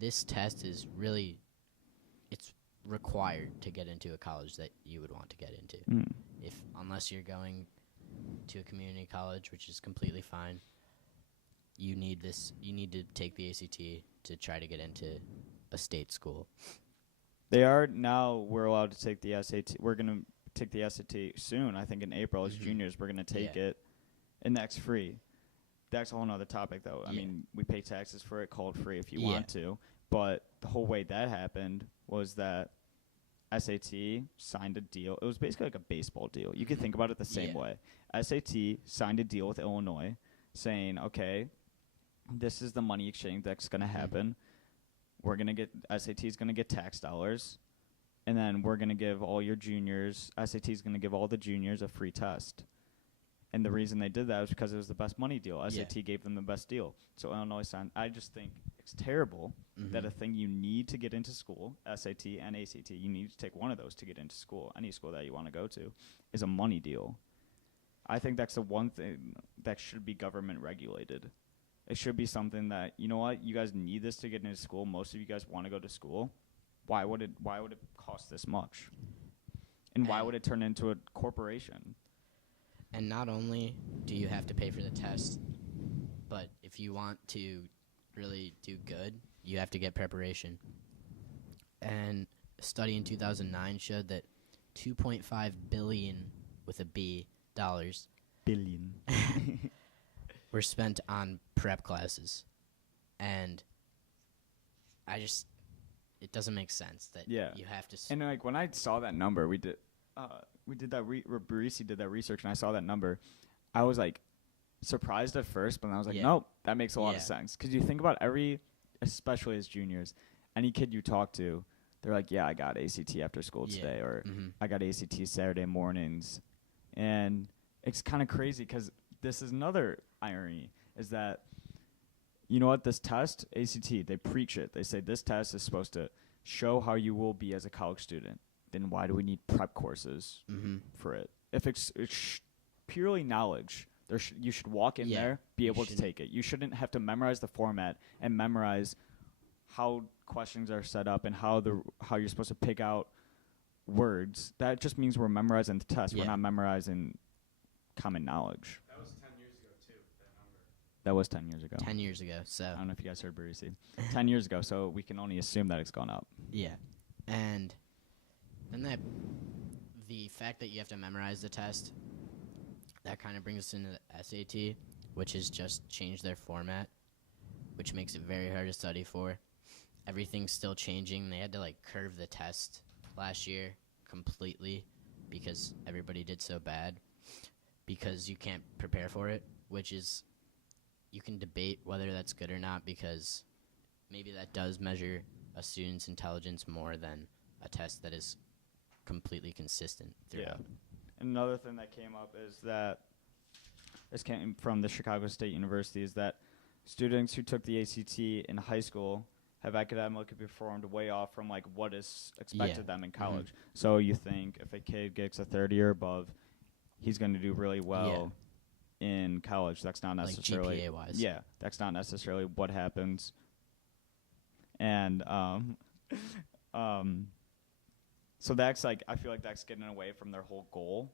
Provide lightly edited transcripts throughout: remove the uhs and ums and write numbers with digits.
this test is really, it's required to get into a college that you would want to get into. Unless you're going to a community college, which is completely fine, you need to take the ACT to try to get into a state school. They are now. We're allowed to take the SAT. We're gonna take the SAT soon. I think in April as juniors, we're gonna take it, and that's free. That's a whole nother topic, though. I mean, we pay taxes for it, called free if you want to. But the whole way that happened was that SAT signed a deal. It was basically like a baseball deal. You could think about it the same way. SAT signed a deal with Illinois saying, okay, this is the money exchange that's going to happen. We're going to get, SAT is going to get tax dollars. And then we're going to give all your juniors, SAT is going to give all the juniors a free test. And the reason they did that was because it was the best money deal. SAT gave them the best deal. So Illinois signed. I just think it's terrible that a thing you need to get into school, SAT and ACT, you need to take one of those to get into school, any school that you want to go to, is a money deal. I think that's the one thing that should be government regulated. It should be something that, you know what, you guys need this to get into school. Most of you guys want to go to school. Why would it cost this much? And why would it turn into a corporation? And not only do you have to pay for the test, but if you want to really do good, you have to get preparation. And a study in 2009 showed that 2.5 billion with a B dollars Billion. were spent on prep classes. And it doesn't make sense that you have to. And like when I saw that number, we did that. Barisi did that research, and I saw that number. I was like surprised at first, but then I was like, nope, that makes a lot of sense. Because you think about especially as juniors, any kid you talk to, they're like, yeah, I got ACT after school today, or I got ACT Saturday mornings. And it's kind of crazy because this is another irony, is that, you know what, this test, ACT, they preach it. They say this test is supposed to show how you will be as a college student. Then why do we need prep courses for it? If it's purely knowledge, you should walk in there, be able to take it. You shouldn't have to memorize the format and memorize how questions are set up and how you're supposed to pick out words. That just means we're memorizing the test. We're not memorizing common knowledge. That was 10 years ago, too, that number. That was 10 years ago. 10 years ago, so. I don't know if you guys heard Barisi. 10 years ago, so we can only assume that it's gone up. Yeah. And then the fact that you have to memorize the test, that kind of brings us into the SAT, which has just changed their format, which makes it very hard to study for. Everything's still changing. They had to curve the test last year completely because everybody did so bad, because you can't prepare for it, which is, you can debate whether that's good or not, because maybe that does measure a student's intelligence more than a test that is completely consistent throughout. Yeah. Another thing that came up is that, this came from the Chicago State University, is that students who took the ACT in high school have academically performed way off from what is expected of them in college. So you think if a kid gets a 30 or above, he's going to do really well in college. That's not necessarily GPA-wise. Yeah, that's not necessarily what happens. And so that's I feel like that's getting away from their whole goal.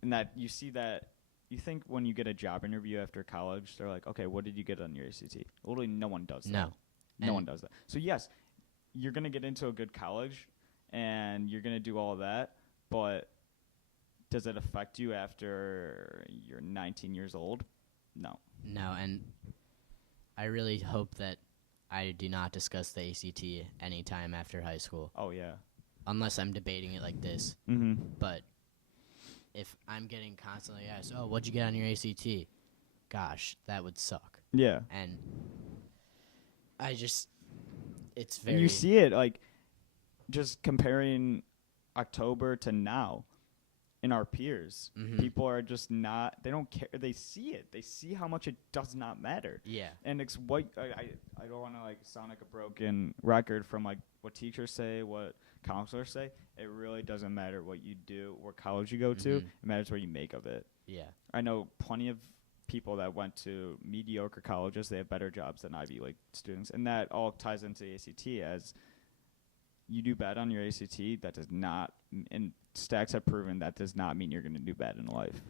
And that you see that, you think when you get a job interview after college, they're like, okay, what did you get on your ACT? Literally no one does that. No one does that. So yes, you're going to get into a good college and you're going to do all of that, but does it affect you after you're 19 years old? No. No, and I really hope that I do not discuss the ACT anytime after high school. Oh, yeah. Unless I'm debating it like this. But if I'm getting constantly asked, oh, what'd you get on your ACT? Gosh, that would suck. Yeah. And it's And you see it, just comparing October to now in our peers. People are just not, they don't care. They see it. They see how much it does not matter. Yeah. And it's what, I don't want to sound like a broken record from what teachers say, what counselors say. It really doesn't matter what you do, what college you go to. It matters what you make of it. Yeah. I know plenty of people that went to mediocre colleges, they have better jobs than Ivy League students, and that all ties into the ACT. As you do bad on your ACT, that does not, and stats have proven that does not mean you're going to do bad in life.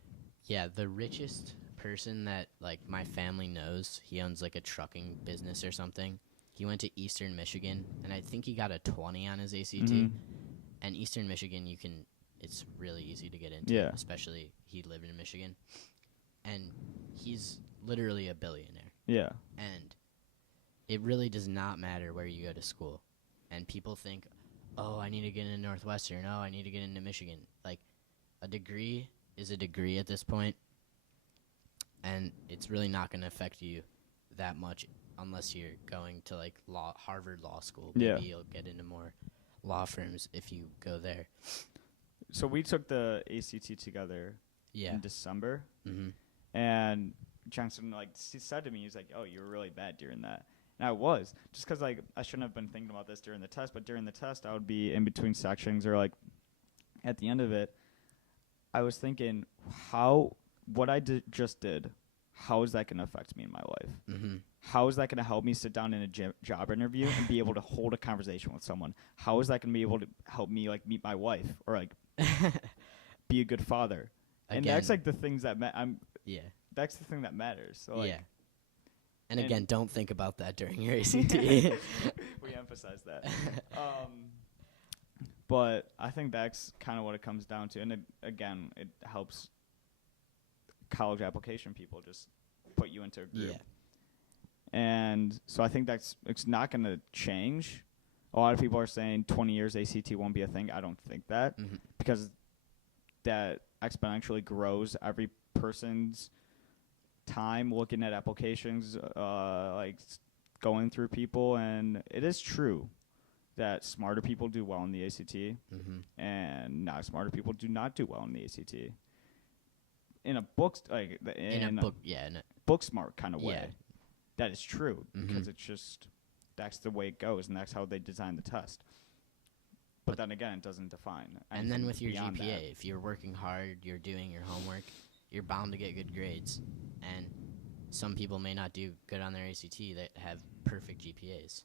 Yeah, the richest person that like my family knows, he owns like a trucking business or something. He went to Eastern Michigan, and I think he got a 20 on his ACT. Mhm. And Eastern Michigan, it's really easy to get into, Yeah. especially he lived in Michigan. And he's literally a billionaire. Yeah. And it really does not matter where you go to school. And people think, oh, I need to get into Northwestern. Oh, I need to get into Michigan. Like, a degree is a degree at this point, and it's really not going to affect you that much unless you're going to, like, Harvard Law School. Maybe Yeah. you'll get into more law firms if you go there. So we took the ACT together Yeah. in December, Mm-hmm. and Johnson said to me, he's like, "Oh, you were really bad during that." And I was, just because like I shouldn't have been thinking about this during the test, but during the test I would be in between sections or like at the end of it, I was thinking, what I just did, how is that going to affect me in my life? Mm-hmm. How is that going to help me sit down in a job interview and be able to hold a conversation with someone? How is that going to be able to help me like meet my wife or like be a good father? And that's Again, like the things that yeah. that's the thing that matters. So like, Yeah. And and- again, don't think about that during your ACT. we emphasize that. But I think that's kind of what it comes down to. And it helps college application people just put you into a group. Yeah. And so I think it's not going to change. A lot of people are saying 20 years ACT won't be a thing. I don't think that Mm-hmm. because that exponentially grows every person's time looking at applications, going through people. And it is true that smarter people do well in the ACT Mm-hmm. and not smarter people do not do well in the ACT. In a book, In a book, yeah. book smart kind of way. Yeah. That is true Mhm. because it's just that's the way it goes and that's how they design the test. But then again, it doesn't define. And then anything with your beyond GPA, that. if you're working hard, you're doing your homework, you're bound to get good grades. And some people may not do good on their ACT that have perfect GPAs,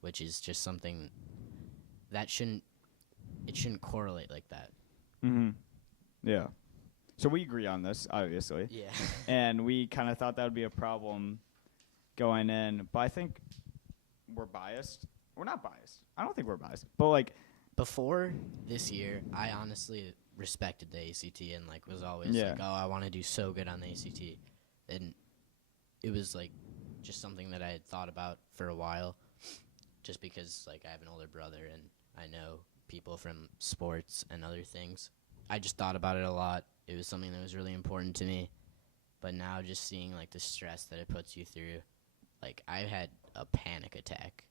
which is just something that shouldn't correlate like that. Mm-hmm. Yeah. So we agree on this, obviously. Yeah. And we kind of thought that would be a problem going in. But I think we're biased. We're not biased. I don't think we're biased. But, like, Before this year, I honestly respected the ACT and like was always Yeah. like, oh, I want to do so good on the ACT. And it was like just something that I had thought about for a while just because like I have an older brother and I know people from sports and other things. I just thought about it a lot. It was something that was really important to me. But now just seeing like the stress that it puts you through, like I had a panic attack.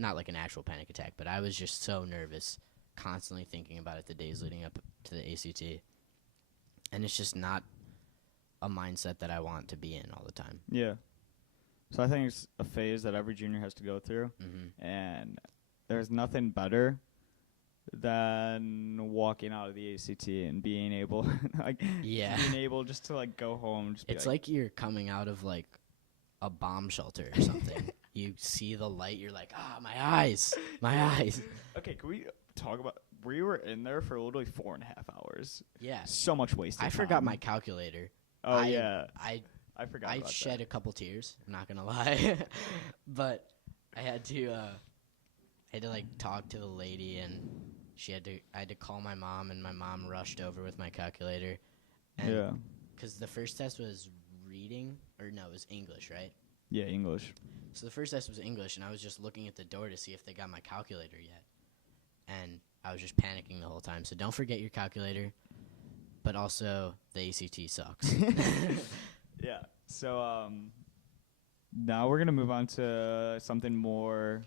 Not like an actual panic attack, but I was just so nervous, constantly thinking about it the days leading up to the ACT. And it's just not a mindset that I want to be in all the time. yeah. So I think it's a phase that every junior has to go through. Mm-hmm. And there's nothing better than walking out of the ACT and being able, Yeah. being able just to, like, go home. Just be It's like you're coming out of like a bomb shelter or something. You see the light, you're like, my eyes, my eyes. okay, can we talk about, we were in there for literally 4.5 hours. Yeah. So much wasted I time. forgot my calculator. Oh, yeah. I forgot I about shed that. a couple tears. I'm not gonna lie, but I had to like talk to the lady, and I had to call my mom, and my mom rushed over with my calculator, and Yeah. because the first test was reading, or no, it was English, right? Yeah, English. So the first test was English, and I was just looking at the door to see if they got my calculator yet, and I was just panicking the whole time. So don't forget your calculator, but also the ACT sucks. Yeah. So now we're going to move on to something more,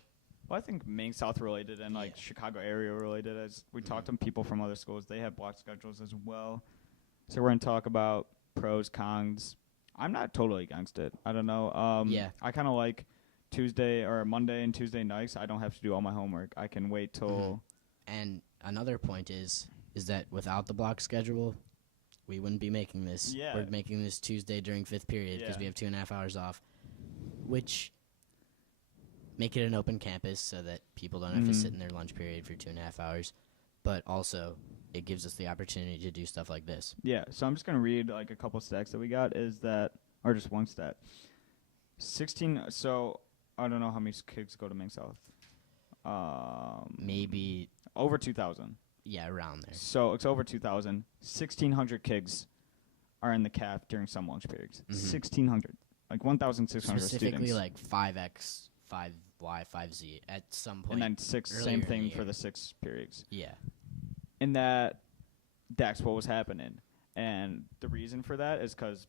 well, I think Maine South related and like Yeah. Chicago area related. As we talked Mhm. to people from other schools, they have block schedules as well. So we're going to talk about pros, cons. I'm not totally against it. I don't know. Yeah. I kind of like Tuesday or Monday and Tuesday nights. I don't have to do all my homework. I can wait till And another point is that without the block schedule, we wouldn't be making this. Yeah. We're making this Tuesday during 5th period because Yeah. we have 2.5 hours off, which make it an open campus so that people don't have to sit in their lunch period for 2.5 hours. But also, it gives us the opportunity to do stuff like this. Yeah, so I'm just going to read like a couple stats that we got is that, or just one stat. 16, so I don't know how many kids go to Maine South. Maybe, Over 2,000. yeah, around there. So it's over 2,000. 1,600 kids are in the CAF during some lunch periods. 1,600. Like 1,600 Specifically students. like 5X, 5Y, 5Z at some point. And then 6, earlier same in the thing for year. the 6 periods. Yeah. And that's what was happening. And the reason for that is because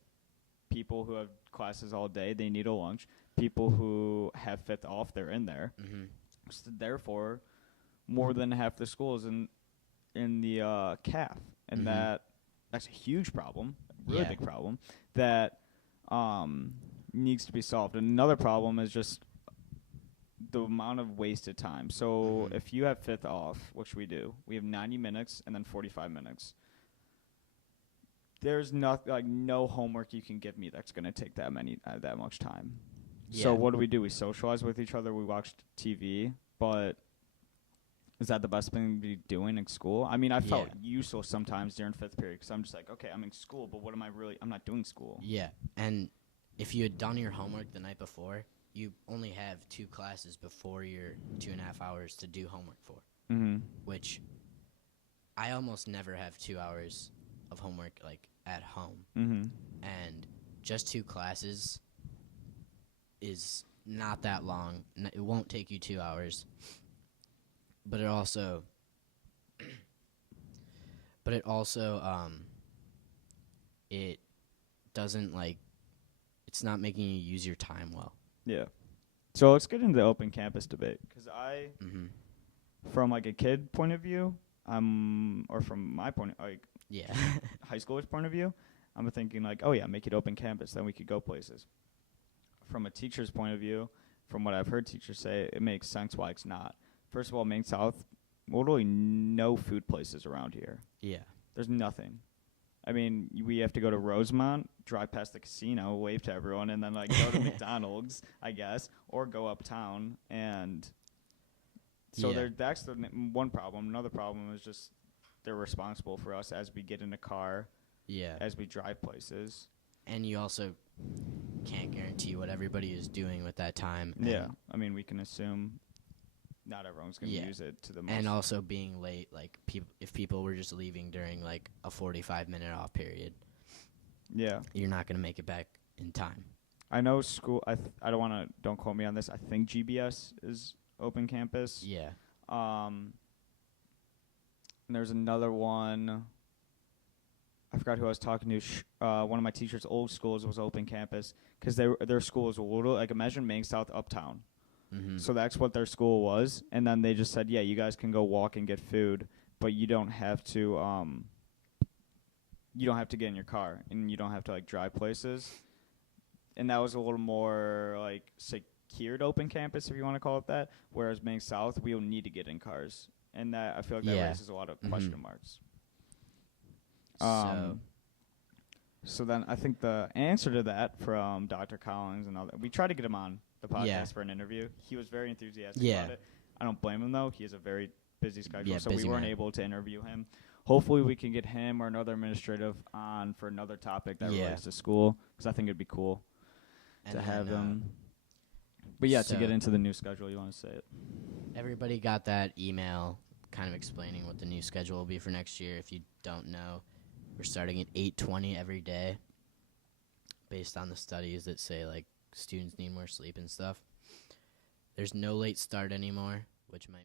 people who have classes all day, they need a lunch. People who have 5th off, they're in there. Mm-hmm. So therefore, more than half the schools in the CAF, and that's a huge problem, really Yeah. big problem that needs to be solved. And another problem is just the amount of wasted time. So if you have 5th off, which we do, we have 90 minutes and then 45 minutes. There's no homework you can give me that's going to take that much time. Yeah. So what do? We socialize with each other. We watch TV, but is that the best thing to be doing in school? I mean, I felt useless sometimes during 5th period because I'm just like, okay, I'm in school, but what am I really? I'm not doing school. Yeah. And if you had done your homework the night before, you only have 2 classes before your 2.5 hours to do homework for, which I almost never have 2 hours of homework like at home. And just 2 classes is not that long. It won't take you 2 hours. But it also it doesn't like it's not making you use your time well. Yeah. So let's get into the open campus debate because Mm-hmm. from like a kid point of view, or from my point, like Yeah. high schooler's point of view, I'm thinking like, oh yeah, make it open campus, then we could go places. From a teacher's point of view, from what I've heard teachers say, it makes sense why it's not. First of all, Maine South, literally no food places around here. Yeah. There's nothing. I mean, we have to go to Rosemont, drive past the casino, wave to everyone, and then like go to McDonald's, I guess, or go uptown. And so Yeah. that's the one problem. Another problem is just they're responsible for us as we get in a car, Yeah. as we drive places. And you also can't guarantee what everybody is doing with that time. Yeah, I mean, we can assume not everyone's going to Yeah. use it to the most. And also being late, like if people were just leaving during like a 45-minute off period, yeah, you're not going to make it back in time. I know school. I don't quote me on this. I think GBS is open campus. Yeah. And there's another one. I forgot who I was talking to. One of my teachers' old schools was open campus because their school was a little like imagine Maine South Uptown. Mm-hmm. So that's what their school was, and then they just said, yeah, you guys can go walk and get food, but you don't have to. You don't have to get in your car, and you don't have to like drive places. And that was a little more like secured open campus, if you want to call it that. Whereas Maine South, we'll need to get in cars, and that I feel like that Yeah. raises a lot of question marks. So So then I think the answer to that from Dr. Collins and all that, we tried to get him on the podcast Yeah. for an interview. He was very enthusiastic Yeah. about it. I don't blame him, though. He has a very busy schedule, Yeah, so we busy weren't man. able to interview him. Hopefully we can get him or another administrative on for another topic that Yeah. relates to school, because I think it'd be cool and to then, have him. But yeah, to so- get into the new schedule, you want to say it? everybody got that email kind of explaining what the new schedule will be for next year. If you don't know, we're starting at 8:20 every day based on the studies that say like students need more sleep and stuff. There's no late start anymore, which might